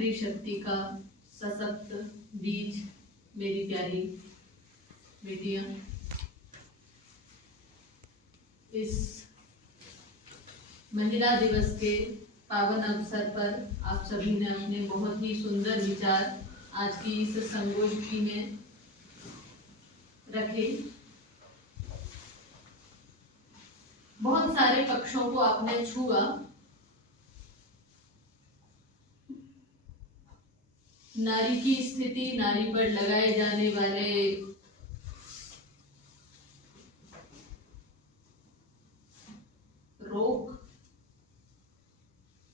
मातृ शक्ति का सशक्त बीज मेरी प्यारी बेटियां, इस महिला दिवस के पावन अवसर पर आप सभी ने अपने बहुत ही सुंदर विचार आज की इस संगोष्ठी में रखे। बहुत सारे पक्षों को आपने छुआ। नारी की स्थिति, नारी पर लगाए जाने वाले रोक,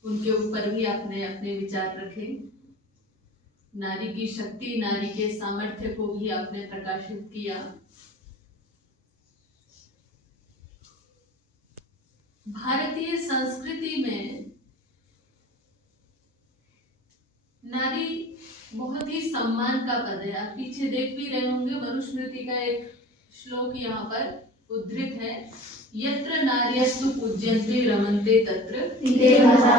उनके ऊपर भी आपने अपने विचार रखे। नारी की शक्ति, नारी के सामर्थ्य को भी आपने प्रकाशित किया। भारतीय संस्कृति में नारी बहुत ही सम्मान का पद है। आप पीछे देख भी रहे होंगे, मनुस्मृति का एक श्लोक यहाँ पर उद्धृत है। यत्र नार्यस्तु पूज्यन्ते रमन्ते तत्र देवता,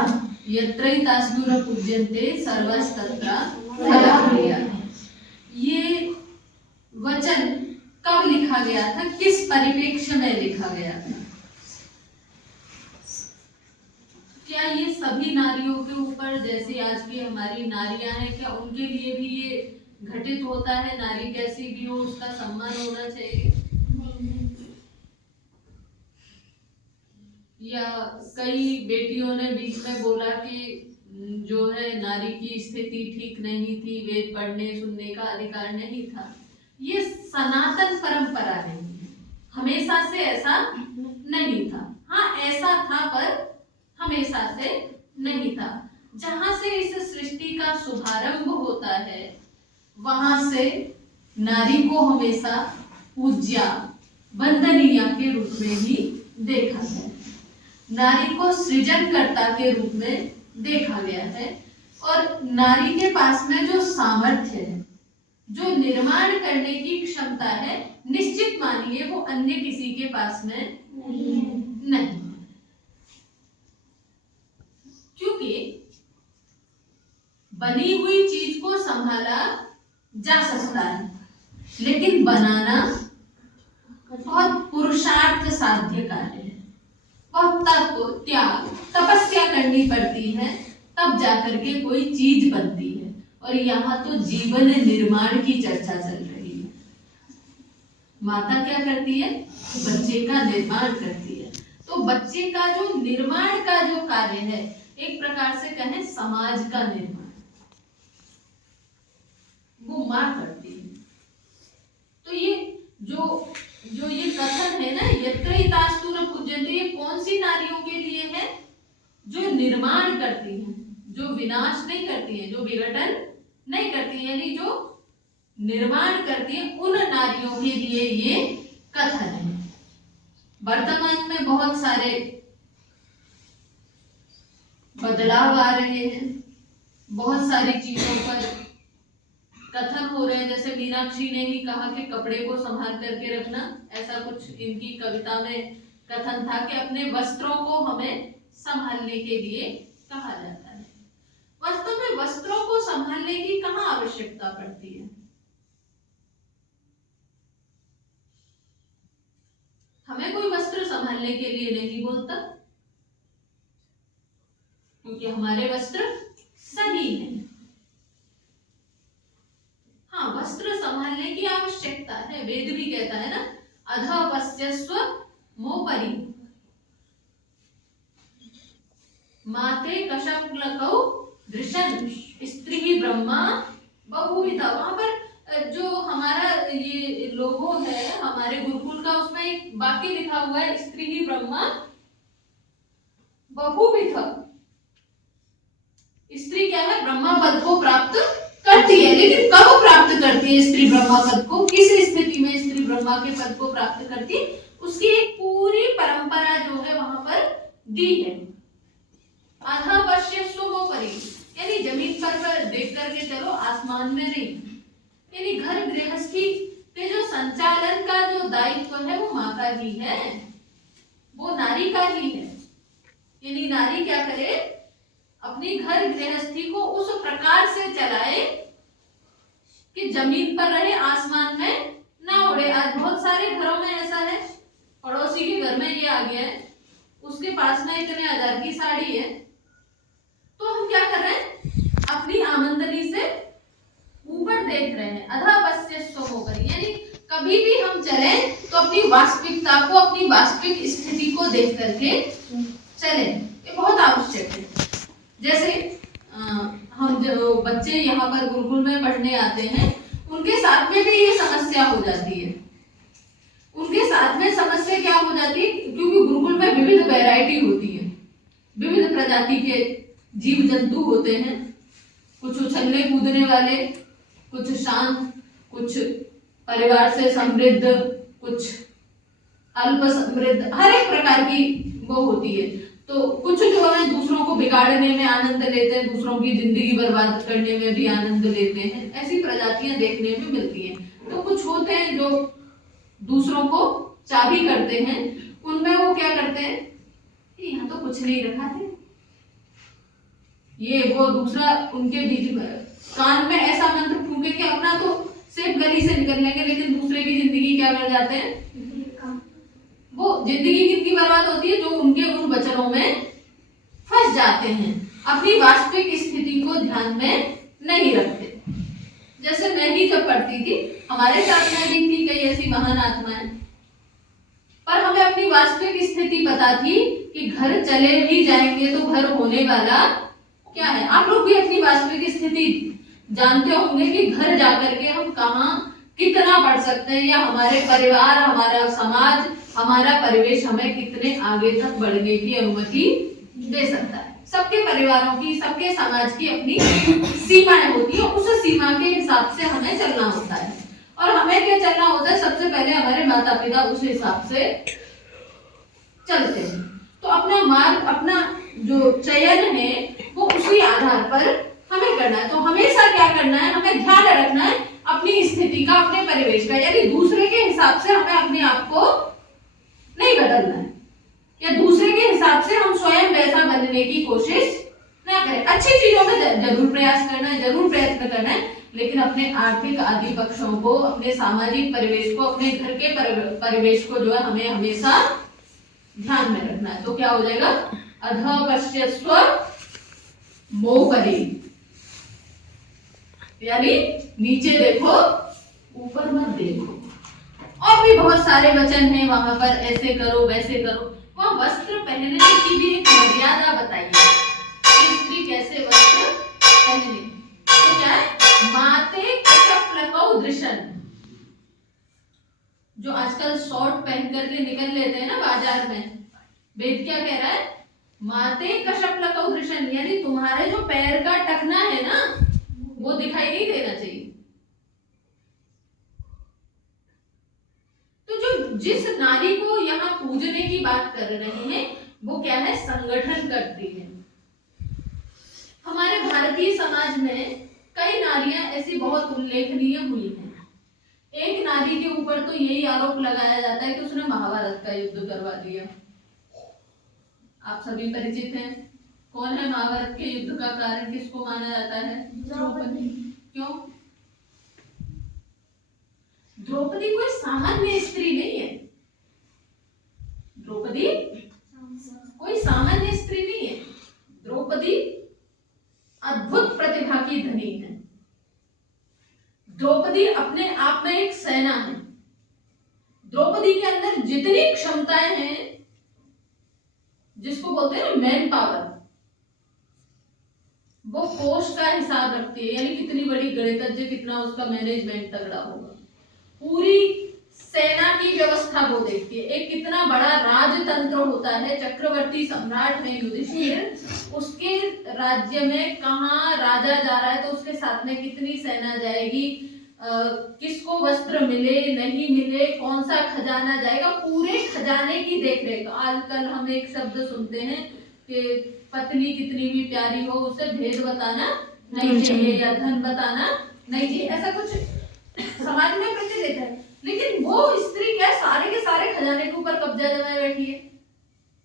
यत्रैतास्तु न पूज्यन्ते सर्वस्तत्र फलप्रिया। ये वचन कब लिखा गया था, किस परिप्रेक्ष्य में लिखा गया था? क्या ये सभी नारियों के ऊपर, जैसे आज की हमारी नारियां हैं, क्या उनके लिए भी ये घटित होता है? नारी कैसी भी हो उसका सम्मान होना चाहिए? या कई बेटियों ने बीच में बोला कि जो है नारी की स्थिति ठीक नहीं थी, वेद पढ़ने सुनने का अधिकार नहीं था। ये सनातन परंपरा नहीं है, हमेशा से ऐसा नहीं था। हाँ, ऐसा था पर हमेशा से नहीं था। जहां से इस सृष्टि का शुभारंभ होता है वहां से नारी को हमेशा पूज्या, वंदनीय के रूप में ही देखा है। नारी को सृजनकर्ता के रूप में देखा गया है। और नारी के पास में जो सामर्थ्य है, जो निर्माण करने की क्षमता है, निश्चित मानिए वो अन्य किसी के पास में नहीं। क्योंकि बनी हुई चीज को संभाला जा सकता है, लेकिन बनाना बहुत पुरुषार्थ साध्य कार्य है। बहुत तप, त्याग, तपस्या करनी पड़ती है, तब जाकर के कोई चीज बनती है। और यहाँ तो जीवन निर्माण की चर्चा चल रही है। माता क्या करती है? बच्चे का निर्माण करती है। तो बच्चे का जो निर्माण का जो कार्य है, एक प्रकार से कहें समाज का निर्माण, वो मां करती है। तो ये जो ये कथन है ना, यत्रैतास्तु न पूज्यन्ते, ये कौन सी नारियों के लिए है? जो निर्माण करती हैं, जो विनाश नहीं करती हैं, जो विघटन नहीं करती हैं, यानी जो निर्माण करती हैं, उन नारियों के लिए ये कथन है। वर्तमान में बहुत सारे बदलाव आ रहे हैं, बहुत सारी चीजों पर कथन हो रहे हैं। जैसे मीनाक्षी ने ही कहा कि कपड़े को संभाल करके रखना, ऐसा कुछ इनकी कविता में कथन था कि अपने वस्त्रों को हमें संभालने के लिए कहा जाता है। वास्तव में वस्त्रों को संभालने की कहाँ आवश्यकता पड़ती है? हमें कोई वस्त्र संभालने के लिए नहीं बोलता, क्योंकि हमारे वस्त्र सही हैं। हाँ, वस्त्र संभालने की आवश्यकता है। वेद भी कहता है ना, अधपस्यस्व मोपरि माते कशक्लकौ दृशन स्त्री ब्रह्मा बहुविधा। वहां पर जो हमारा ये लोगो है हमारे गुरुकुल का, उसमें एक वाक्य लिखा हुआ है, स्त्री ब्रह्मा बहुविधा। स्त्री क्या है? ब्रह्मा पद को प्राप्त करती है। लेकिन कब प्राप्त करती है स्त्री ब्रह्मा पद को? किस स्थिति में स्त्री ब्रह्मा के पद को प्राप्त करती है? उसकी एक पूरी परंपरा जो है वहां पर दी है। आधा पश्यस्व मोपरि, यानी जमीन पर देख करके चलो, आसमान में नहीं। यानी घर गृहस्थी के जो संचालन का जो दायित्व है वो माँ का ही है, वो नारी का ही है। यानी नारी क्या करे? अपनी घर गृहस्थी को उस प्रकार से चलाए कि जमीन पर रहे, आसमान में ना उड़े। आज बहुत सारे घरों में ऐसा है, पड़ोसी के घर में ये आ गया है, उसके पास में इतने हजार की साड़ी है, तो हम क्या कर रहे हैं, अपनी आमदनी से ऊपर देख रहे हैं। अधा पश्यस्व होकर, यानी कभी भी हम चलें तो अपनी वास्तविकता को, अपनी वास्तविक स्थिति को देख करके चलें, ये बहुत आवश्यक है। जैसे हम जो बच्चे यहाँ पर गुरुकुल में पढ़ने आते हैं, उनके साथ में भी ये समस्या हो जाती है। उनके साथ में समस्या क्या हो जाती है, क्योंकि गुरुकुल में विविध वैरायटी होती है, विविध प्रजाति के जीव जंतु होते हैं, कुछ उछलने कूदने वाले, कुछ शांत, कुछ परिवार से समृद्ध, कुछ अल्प समृद्ध, हर एक प्रकार की वो होती है। तो कुछ जो है दूसरों को बिगाड़ने में आनंद लेते हैं, दूसरों की जिंदगी बर्बाद करने में भी आनंद लेते हैं, ऐसी प्रजातियां देखने में मिलती हैं। तो कुछ होते हैं जो दूसरों को चाबी करते हैं, उनमें वो क्या करते हैं, यहाँ तो कुछ नहीं रखा थे, ये वो दूसरा उनके बीच में कान में ऐसा मंत्र फूके कि अपना तो सिर्फ गली से निकल लेंगे, लेकिन दूसरे की जिंदगी क्या कर जाते हैं, वो जिंदगी कितनी बर्बाद होती है, जो उनके उन वचनों में फंस जाते हैं, अपनी वास्तविक स्थिति को ध्यान में नहीं रखते। जैसे मैं ही जब पढ़ती थी, हमारे साथ में भी थी कई ऐसी महान आत्माएं, पर हमें अपनी वास्तविक स्थिति पता थी कि घर चले भी जाएंगे तो घर होने वाला क्या है। आप लोग भी अपनी वास्तविक स्थिति जानते होंगे कि घर जाकर के हम कहाँ कितना पढ़ सकते हैं, या हमारे परिवार, हमारा समाज, हमारा परिवेश हमें कितने आगे तक बढ़ने की अनुमति दे सकता है। सबके परिवारों की, सबके समाज की अपनी सीमाएं होती है, उस सीमा के हिसाब से हमें चलना होता है। और हमें क्या चलना होता है, सबसे पहले हमारे माता पिता उस हिसाब से चलते हैं। तो अपना मार्ग, अपना जो चयन है वो उसी आधार पर हमें करना है। तो हमेशा क्या करना है, हमें ध्यान रखना है अपनी स्थिति का, अपने परिवेश का, यानी दूसरे के हिसाब से हमें अपने आप को नहीं बदलना है, या दूसरे के हिसाब से हम स्वयं वैसा बनने की कोशिश ना करें। अच्छी चीजों में जरूर प्रयास करना है, जरूर प्रयत्न करना है, लेकिन अपने आर्थिक आदि पक्षों को, अपने सामाजिक परिवेश को, अपने घर के परिवेश को जो है हमें हमेशा ध्यान में रखना है। तो क्या हो जाएगा, अधः पश्यस्व मोपरि, यानी नीचे देखो ऊपर मत देखो। और भी बहुत सारे वचन हैं वहां पर, ऐसे करो वैसे करो। वहां वस्त्र पहनने की भी एक मर्यादा बताइए कि स्त्री कैसे वस्त्र पहने। तो क्या है, माते कशप्लकौ दृशन, जो आजकल शॉर्ट पहन करके निकल लेते हैं ना बाजार में, वेद क्या कह रहा है, माते कशप्लकौ दृशन, यानी तुम्हारे जो पैर का टखना है ना वो दिखाई नहीं देना चाहिए। तो जो जिस नारी को यहाँ पूजने की बात कर रहे हैं वो क्या है, संगठन करती है। हमारे भारतीय समाज में कई नारियां ऐसी बहुत उल्लेखनीय हुई हैं। एक नारी के ऊपर तो यही आरोप लगाया जाता है कि उसने महाभारत का युद्ध करवा दिया। आप सभी परिचित हैं, कौन है महाभारत के युद्ध का कारण, किसको माना जाता है, द्रौपदी। क्यों? द्रौपदी कोई सामान्य स्त्री नहीं है, द्रौपदी कोई सामान्य स्त्री नहीं है। द्रौपदी अद्भुत प्रतिभा की धनी है। द्रौपदी अपने आप में एक सेना है। द्रौपदी के अंदर जितनी क्षमताएं हैं, जिसको बोलते हैं ना मैन पावर, वो कोष का हिसाब रखती है, यानी कितनी बड़ी गणितज्ञ, कितना उसका मैनेजमेंट तगड़ा होगा, पूरी सेना की व्यवस्था वो देखती है। एक कितना बड़ा राजतंत्र होता है, चक्रवर्ती सम्राट है युधिष्ठिर, उसके राज्य में कहाँ राजा जा रहा है तो उसके साथ में कितनी सेना जाएगी, किसको वस्त्र मिले नहीं मिले, कौन सा खजाना जाएगा, पूरे खजाने की देखरेख। आजकल हम एक शब्द सुनते हैं कि पत्नी कितनी भी प्यारी हो उसे भेद बताना नहीं चाहिए, या धन बताना नहीं चाहिए, ऐसा कुछ समाज में प्रचलित है। लेकिन वो स्त्री क्या सारे के सारे खजाने के ऊपर कब्जा जमाए बैठी है,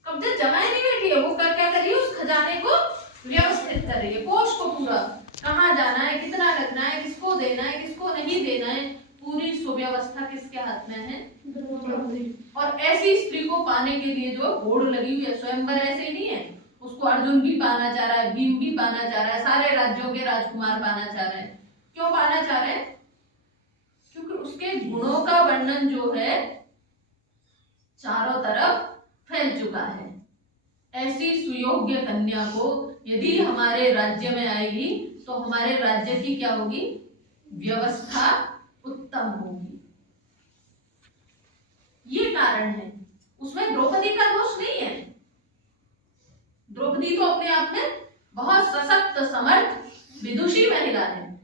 कब्जा जमाए नहीं बैठी है, वो क्या कर रही है, उस खजाने को व्यवस्थित कर रही है, कोष को पूरा, कहाँ जाना है, कितना रखना है, किसको देना है, किसको नहीं देना है, पूरी सुव्यवस्था किसके हाथ में है? और ऐसी स्त्री को पाने के लिए जो होड़ लगी हुई है, स्वयंवर ऐसे ही नहीं है, उसको अर्जुन भी पाना चाह रहा है, भीम भी पाना चाह रहा है, सारे राज्यों के राजकुमार पाना चाह रहे हैं। क्यों पाना चाह रहे हैं? क्योंकि उसके गुणों का वर्णन जो है चारों तरफ फैल चुका है। ऐसी सुयोग्य कन्या को यदि हमारे राज्य में आएगी तो हमारे राज्य की क्या होगी? व्यवस्था उत्तम होगी। ये कारण है। उसमें द्रौपदी का दोष नहीं है। द्रौपदी तो अपने आप में बहुत सशक्त, समर्थ, विदुषी महिला है,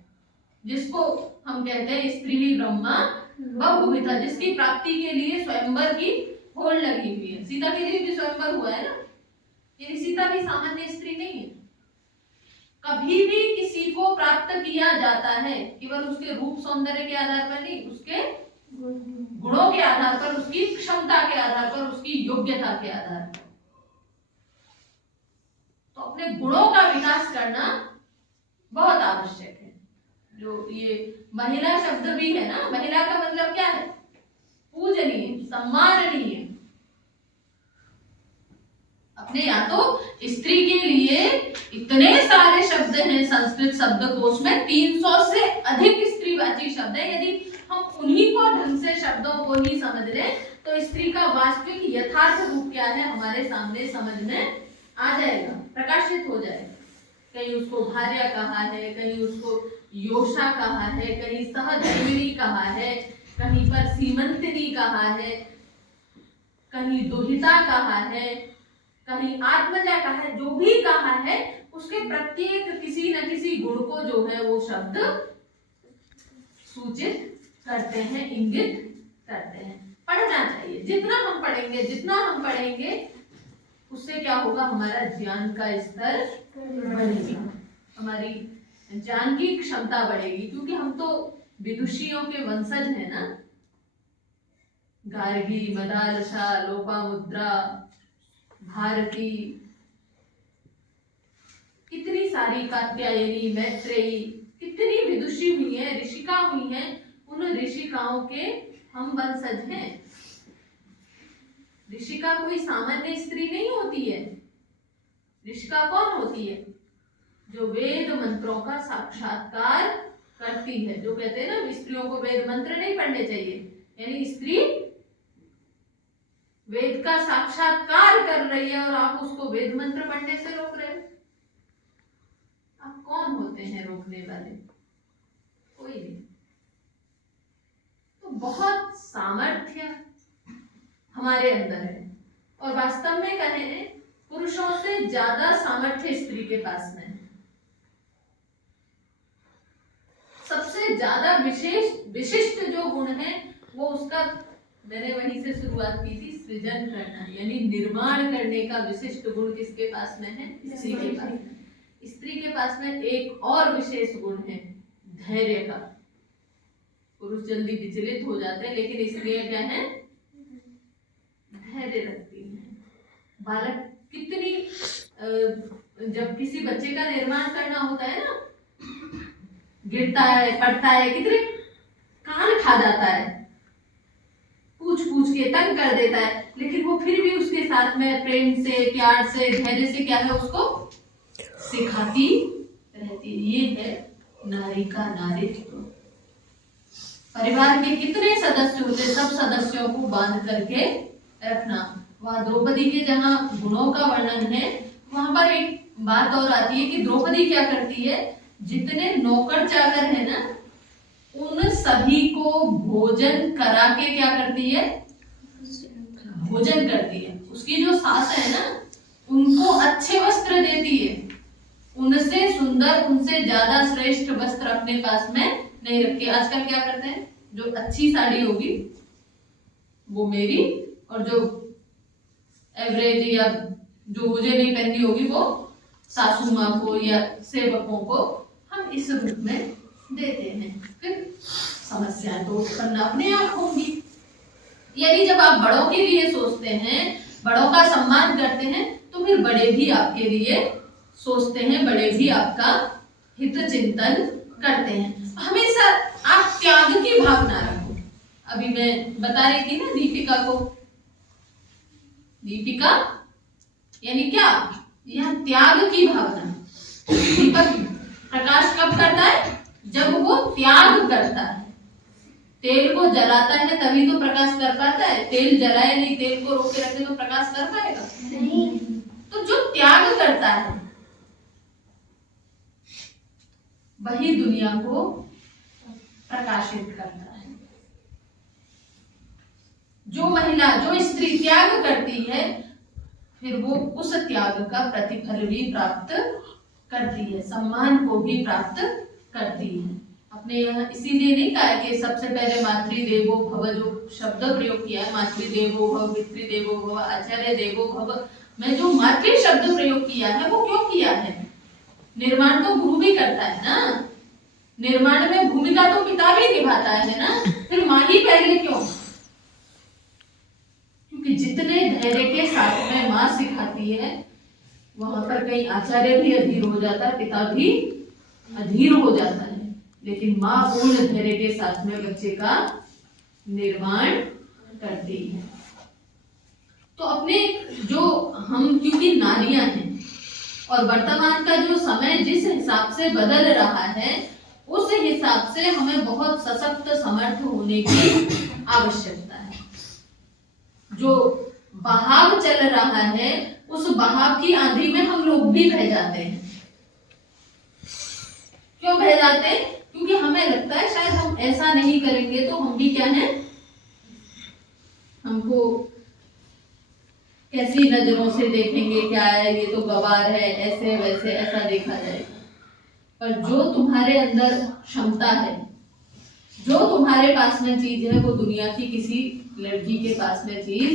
जिसको हम कहते हैं स्त्री ब्रह्मा बहुविधा, जिसकी प्राप्ति के लिए स्वयंवर की होड़ लगी हुई है। सीता के लिए भी स्वयंवर हुआ है ना, ये सीता भी सामान्य स्त्री नहीं है। कभी भी किसी को प्राप्त किया जाता है केवल उसके रूप सौंदर्य के आधार पर नहीं, उसके गुणों के आधार पर, उसकी क्षमता के आधार पर, उसकी योग्यता के आधार पर। तो अपने गुणों का विकास करना बहुत आवश्यक है। जो ये महिला शब्द भी है ना, महिला का मतलब क्या है? पूजनीय, सम्माननीय। अपने या तो स्त्री के लिए इतने सारे शब्द हैं संस्कृत शब्दकोश में, 300 से अधिक स्त्रीवाची शब्द है। यदि हम उन्हीं को ढंग से शब्दों को ही समझ लें तो स्त्री का वास्तविक यथार्थ रूप क्या है हमारे सामने समझ में आ जाएगा, प्रकाशित हो जाएगा। कहीं उसको भार्या कहा है, कहीं उसको योषा कहा है, कहीं सहधर्मिणी कहा है, कहीं पर सीमंतिनी कहा है, कहीं दुहिता कहा है, कहीं आत्मजा कहा है। जो भी कहा है उसके प्रत्येक किसी न किसी गुण को जो है वो शब्द सूचित करते हैं, इंगित करते हैं। पढ़ना चाहिए। जितना हम पढ़ेंगे उससे क्या होगा? हमारा ज्ञान का स्तर बढ़ेगा, हमारी ज्ञान की क्षमता बढ़ेगी। क्योंकि हम तो विदुषियों के वंशज हैं ना। गार्गी, मदालसा, लोपामुद्रा, भारती, कितनी सारी, कात्यायनी, मैत्रेयी, कितनी विदुषी हुई है, ऋषिका हुई हैं। उन ऋषिकाओं के हम वंशज हैं। ऋषिका कोई सामान्य स्त्री नहीं होती है। ऋषिका कौन होती है? जो वेद मंत्रों का साक्षात्कार करती है। जो कहते हैं ना स्त्रियों को वेद मंत्र नहीं पढ़ने चाहिए, यानी स्त्री वेद का साक्षात्कार कर रही है और आप उसको वेद मंत्र पढ़ने से रोक रहे हो। आप कौन होते हैं रोकने वाले? कोई नहीं। तो बहुत सामर्थ्य हमारे अंदर है और वास्तव में कहें पुरुषों से ज्यादा सामर्थ्य स्त्री के पास में है। सबसे ज्यादा विशिष्ट जो गुण है वो उसका, मैंने वहीं से शुरुआत की थी, सृजन करना, यानी निर्माण करने का विशिष्ट गुण किसके पास में है? स्त्री के पास में। स्त्री के पास में एक और विशेष गुण है, धैर्य का। पुरुष जल्दी विचलित हो जाते हैं, लेकिन स्त्रियां क्या है? धैर्य रखती हैं। बालक कितनी, जब किसी बच्चे का निर्माण करना होता है ना, गिरता है, पड़ता है, कितने कान खा जाता है, पूछ पूछ के तंग कर देता है, लेकिन वो फिर भी उसके साथ में प्रेम से, प्यार से, धैर्य से क्या है उसको सिखाती रहती है। ये है नारी का नारीत्व। परिवार के कितने सदस्य होते, सब सदस्यों को बांध करके रखना। वहां द्रौपदी के जहाँ गुणों का वर्णन है, वहां पर एक बात और आती है कि द्रौपदी क्या करती है? जितने नौकर चाकर है ना, उन सभी को भोजन करा के क्या करती है? भोजन करती है। उसकी जो सास है ना, उनको अच्छे वस्त्र देती है। उनसे सुंदर, उनसे ज्यादा श्रेष्ठ वस्त्र अपने पास में नहीं रखती। आजकल क्या करते हैं? जो अच्छी साड़ी होगी वो मेरी, और जो एवरेज या जो मुझे नहीं पहननी होगी वो सासू माँ को या सेवकों को हम इस रूप में देते हैं। फिर समस्याएं तो उत्पन्न अपने आप होंगी। यदि जब आप बड़ों के लिए सोचते हैं, बड़ों का सम्मान करते हैं, तो फिर बड़े भी आपके लिए सोचते हैं, बड़े भी आपका हित चिंतन करते हैं। हमेशा आप त्याग की भावना रखो। अभी मैं बता रही थी ना दीपिका को, दीपिका यानी क्या, यह त्याग की भावना। दीपक प्रकाश कब करता है, जब वो त्याग करता है। तेल को जलाता है तभी तो प्रकाश कर पाता है। तेल जलाए नहीं, तेल को रोके रखे तो प्रकाश कर पाएगा नहीं। तो जो त्याग करता है वही दुनिया को प्रकाशित करता है। जो महिला, जो स्त्री त्याग करती है, फिर वो उस त्याग का प्रतिफल भी प्राप्त करती है, सम्मान को भी प्राप्त करती है। अपने यहाँ इसीलिए नहीं कहा कि सबसे पहले मातृदेवो भव, जो शब्द प्रयोग किया है, मातृदेवो भव, पितृदेवो भव, आचार्य देवो भव, में जो मातृ शब्द प्रयोग किया है वो क्यों किया है? निर्माण तो गुरु भी करता है ना, निर्माण में भूमिका तो पिता भी निभाता है ना, फिर माँ ही पहले क्यों? क्योंकि जितने धैर्य के साथ में माँ सिखाती है, वहां पर कहीं आचार्य भी अधीर हो जाता है, पिता भी अधीर हो जाता है, लेकिन माँ पूर्ण धैर्य के साथ में बच्चे का निर्माण करती है। तो अपने जो हम, क्योंकि नारियां हैं और वर्तमान का जो समय जिस हिसाब से बदल रहा है, उस हिसाब से हमें बहुत सशक्त समर्थ होने की आवश्यकता है। जो बहाव चल रहा है, उस बहाव की आंधी में हम लोग भी बह जाते हैं। क्यों बह जाते हैं? क्योंकि हमें लगता है शायद हम ऐसा नहीं करेंगे तो हम भी क्या है, हमको कैसी नजरों से देखेंगे, क्या है ये तो गवार है, ऐसे वैसे ऐसा देखा जाएगा। पर जो तुम्हारे अंदर क्षमता है, जो तुम्हारे पास में चीज है, वो दुनिया की किसी लड़की के पास में चीज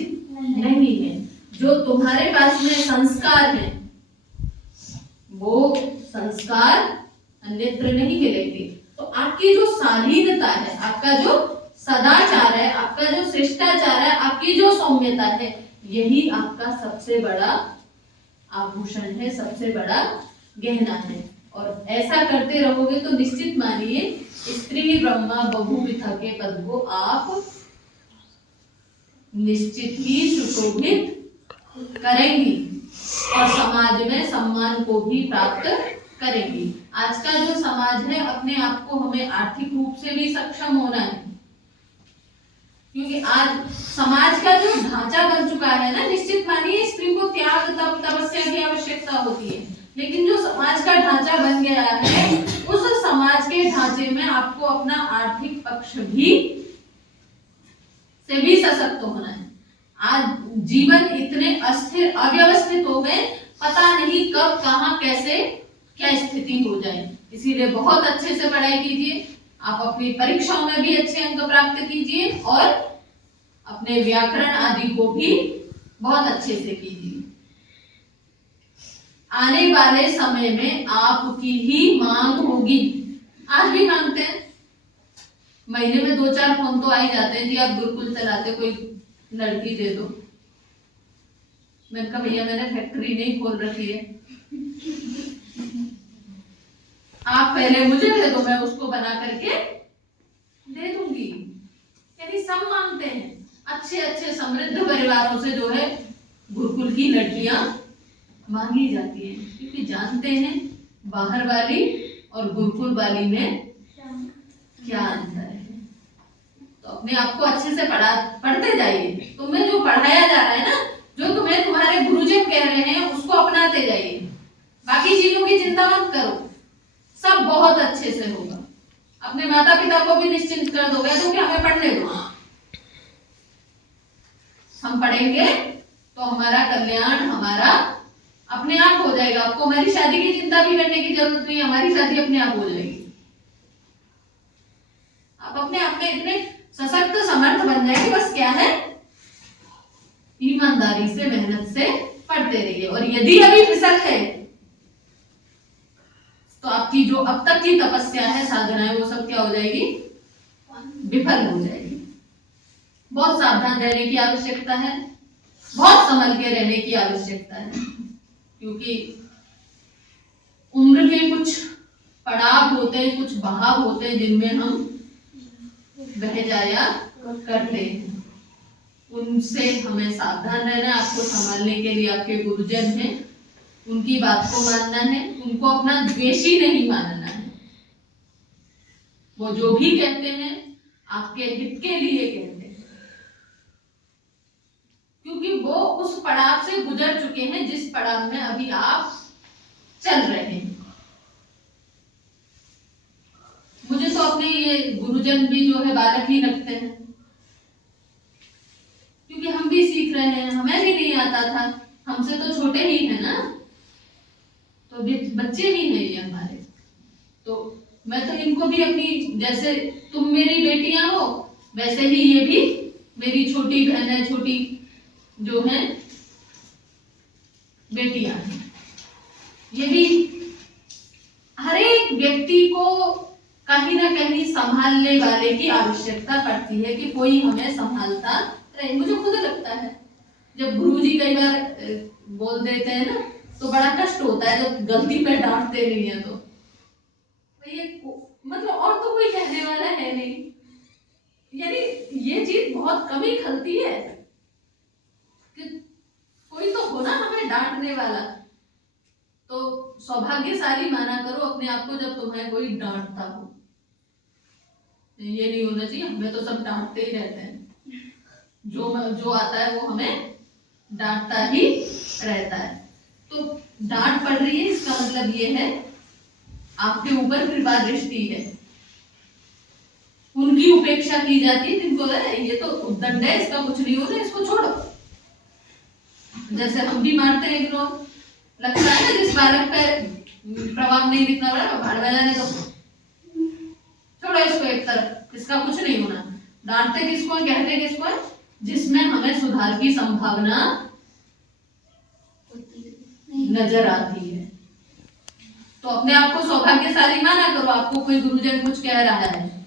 नहीं है। जो तुम्हारे पास में संस्कार है, वो संस्कार अन्यत्र नहीं मिलेंगे। तो आपकी जो शालीनता है, आपका जो सदाचार है, आपका जो शिष्टाचार है, आपकी जो सौम्यता है, यही आपका सबसे बड़ा आभूषण है, सबसे बड़ा गहना है। और ऐसा करते रहोगे तो निश्चित मानिए स्त्री ब्रह्मा बहुविधा के पद को आप निश्चित ही सुशोभित करेंगी और समाज में सम्मान को भी प्राप्त करेंगी। आज का जो समाज है, अपने आप को हमें आर्थिक रूप से भी सक्षम होना है, क्योंकि आज समाज का जो ढांचा बन चुका है ना, निश्चित मानिए स्त्री को त्याग तप तपस्या की आवश्यकता होती है, लेकिन जो समाज का ढांचा बन गया है, उस समाज के ढांचे में आपको अपना आर्थिक पक्ष भी से भी सशक्त होना है। आज जीवन इतने अस्थिर अव्यवस्थित हो गए, पता नहीं कब कहां कैसे क्या स्थिति हो जाए। इसीलिए बहुत अच्छे से पढ़ाई कीजिए, आप अपनी परीक्षाओं में भी अच्छे अंक प्राप्त कीजिए और अपने व्याकरण आदि को भी बहुत अच्छे से कीजिए। आने वाले समय में आपकी ही मांग होगी। आज भी मांगते हैं, महीने में 2-4 फोन तो आ ही जाते हैं, जी आप गुरुकुल चलाते, कोई लड़की दे दो। मैंने कहा भैया मैंने फैक्ट्री नहीं खोल रखी है, आप पहले मुझे दे दो, मैं उसको बना करके दे दूंगी। यानी सब मांगते हैं। अच्छे अच्छे समृद्ध परिवारों से जो है गुरुकुल की लड़कियां मांगी जाती हैं, क्योंकि जानते हैं बाहर वाली और गुरुकुल वाली में क्या अंतर है। तो अपने आप को अच्छे से पढ़ते जाइए। तुम्हें जो पढ़ाया जा रहा है ना, जो तुम्हें तुम्हारे गुरुजन कह रहे हैं, उसको अपनाते जाइए। बाकी चीजों की चिंता मत करो, सब बहुत अच्छे से होगा। अपने माता पिता को भी निश्चिंत कर दोगे तो कि हमें पढ़ने दो, हम पढ़ेंगे तो हमारा कल्याण हमारा अपने आप हो जाएगा। आपको हमारी शादी की चिंता भी करने की जरूरत नहीं, हमारी शादी अपने आप हो जाएगी। आप अपने आप में इतने सशक्त समर्थ बन जाएंगे। बस क्या है, ईमानदारी से मेहनत से पढ़ते रहिए। और यदि अभी फिसल है तो आपकी जो अब तक की तपस्या है, साधना है, वो सब क्या हो जाएगी, विफल हो जाएगी। बहुत सावधान रहने की आवश्यकता है, बहुत संभल के रहने की आवश्यकता है, क्योंकि उम्र के कुछ पड़ाव होते हैं, कुछ बहाव होते हैं जिनमें हम बह जाया करते हैं, उनसे हमें सावधान रहना है। आपको संभालने के लिए आपके गुरुजन हैं, उनकी बात को मानना है, उनको अपना द्वेषी नहीं मानना है। वो जो भी कहते हैं आपके हित के लिए कहते हैं, क्योंकि वो उस पड़ाव से गुजर चुके हैं जिस पड़ाव में अभी आप चल रहे हैं। मुझे तो अपने ये गुरुजन भी जो है बालक ही लगते हैं, क्योंकि हम भी सीख रहे हैं, हमें भी नहीं आता था, हमसे तो छोटे ही है ना, तो बच्चे ही हैं ये हमारे। तो मैं तो इनको भी अपनी, जैसे तुम मेरी बेटियां हो वैसे ही ये भी मेरी छोटी बहन है, छोटी जो है बेटियां हैं। ये भी हर एक व्यक्ति को कहीं ना कहीं संभालने वाले की आवश्यकता पड़ती है, कि कोई हमें संभालता रहे। मुझे खुद लगता है जब गुरुजी कई बार बोल देते हैं ना, तो बड़ा कष्ट होता है जब गलती पे डांटते नहीं है तो ये मतलब और तो कोई कहने वाला है नहीं, यानी ये चीज बहुत कम ही खलती है कि कोई तो हो ना हमें डांटने वाला। तो सौभाग्यशाली माना करो अपने आप को जब तुम्हें कोई डांटता हो। ये नहीं होना चाहिए हमें तो सब डांटते ही रहते हैं, जो आता है वो हमें डांटता ही रहता है। तो डांट पड़ रही है इसका मतलब ये है आपके ऊपर कृपा दृष्टि है, उनकी उपेक्षा की जाती है, जिनको ये तो उद्दंड है, इसका कुछ नहीं होता, इसको छोड़ो। जैसे हम भी मारते हैं लोग, लगता है ना जिस बालक पे प्रभाव नहीं दिखना पड़ा भाड़ बजाने दो, छोड़ो इसको एक तरफ, इसका कुछ नहीं होना। डांटते किसको है, कहते किसको है, जिसमें हमें सुधार की संभावना नजर आती है। तो अपने आप को सौभाग्यशाली माना करो, आपको कोई गुरुजन कुछ कह रहा है